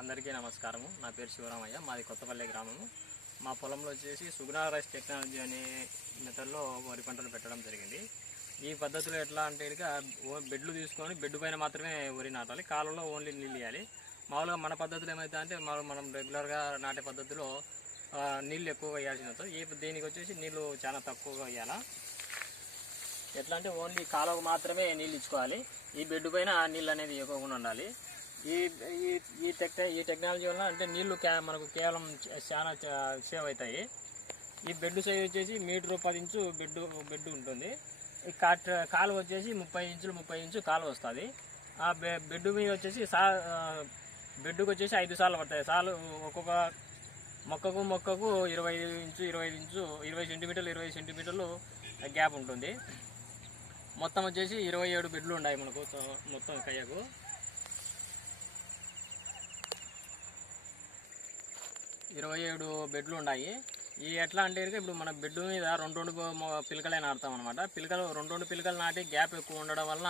అందరికీ నమస్కారము. నా పేరు శివరామయ్య. మాది కొత్తపల్లి గ్రామము. మా పొలంలో వచ్చేసి సుగుణ రైస్ టెక్నాలజీ అనే మెథడ్లో వరి పంటలు పెట్టడం జరిగింది. ఈ పద్ధతిలో ఎట్లా అంటే ఇక బెడ్లు తీసుకొని బెడ్ పైన మాత్రమే వరి నాటాలి, కాలంలో ఓన్లీ నీళ్ళు ఇవ్వాలి. మామూలుగా మన పద్ధతులు ఏమైతే అంటే మనం రెగ్యులర్గా నాటే పద్ధతిలో నీళ్ళు ఎక్కువగా వేయాల్సి ఉంటుంది. దీనికి వచ్చేసి నీళ్ళు చాలా తక్కువగా వేయాలి. ఎట్లా అంటే ఓన్లీ కాలువకు మాత్రమే నీళ్ళు ఇచ్చుకోవాలి. ఈ బెడ్ పైన నీళ్ళు అనేది ఎక్కువగా ఉండాలి. ఈ టెక్నాలజీ వల్ల అంటే నీళ్లు మనకు కేవలం చాలా సేవ్ అవుతాయి. ఈ బెడ్ సైజ్ వచ్చేసి 1 మీటర్ 10 ఇంచు బెడ్ ఉంటుంది. ఈ కాలువ వచ్చేసి 30 ఇంచు కాలువ వస్తుంది. ఆ బెడ్ మీద వచ్చేసి బెడ్కి వచ్చేసి 5 సార్లు పడతాయి. సార్లు ఒక్కొక్క మొక్కకు 20 సెంటీమీటర్లు గ్యాప్ ఉంటుంది. మొత్తం వచ్చేసి 27 బెడ్లు ఉన్నాయి మనకు మొత్తం కయ్యకు. బెడ్లు ఉన్నాయి. ఈ ఎట్లా అంటే ఇప్పుడు మన బెడ్ మీద రెండు పిలకలే నాటుతాం అనమాట. రెండు పిలకలు నాటి గ్యాప్ ఎక్కువ ఉండడం వలన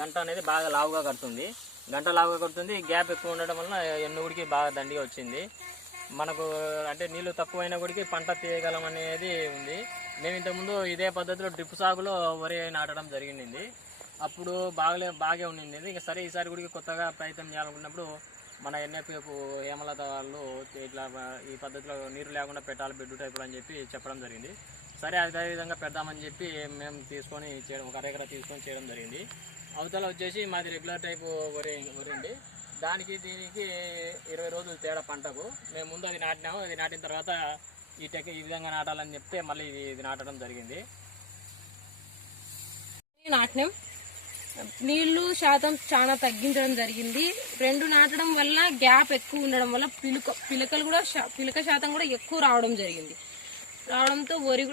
గంట అనేది బాగా లావుగా కడుతుంది. గ్యాప్ ఎక్కువ ఉండడం వలన ఎన్నుగుడికి బాగా దండిగా వచ్చింది. మనకు అంటే నీళ్లు తక్కువైనా కూడా పంట తీయగలం అనేది ఉంది. మేము ఇంతకుముందు ఇదే పద్ధతిలో డ్రిప్ సాగులో వరి నాటడం జరిగింది. అప్పుడు బాగా ఉండింది. ఇక సరే ఈసారి కూడా కొత్తగా ప్రయత్నం చేయాలనుకున్నప్పుడు మన ఎన్ఎఫ్ఎఫ్ హేమలత వాళ్ళు ఇట్లా ఈ పద్ధతిలో నీరు లేకుండా పెట్టాలి బెడ్ టైపులు అని చెప్పి చెప్పడం జరిగింది. సరే అదే విధంగా పెడదామని చెప్పి మేము ఒక అరెకరా తీసుకొని చేయడం జరిగింది. అవతల వచ్చేసి మాది రెగ్యులర్ టైపు వరి అండి. దీనికి 20 రోజులు తేడా పంటకు. మేము ముందు అది నాటినాము. అది నాటిన తర్వాత ఈ విధంగా నాటాలని చెప్తే మళ్ళీ ఇది నాటడం జరిగింది. నాటినాం. నీళ్లు శాతం చాలా తగ్గించడం జరిగింది. 2 నాటడం వల్ల గ్యాప్ ఎక్కువ ఉండడం వల్ల పిలక శాతం కూడా ఎక్కువ రావడంతో వరి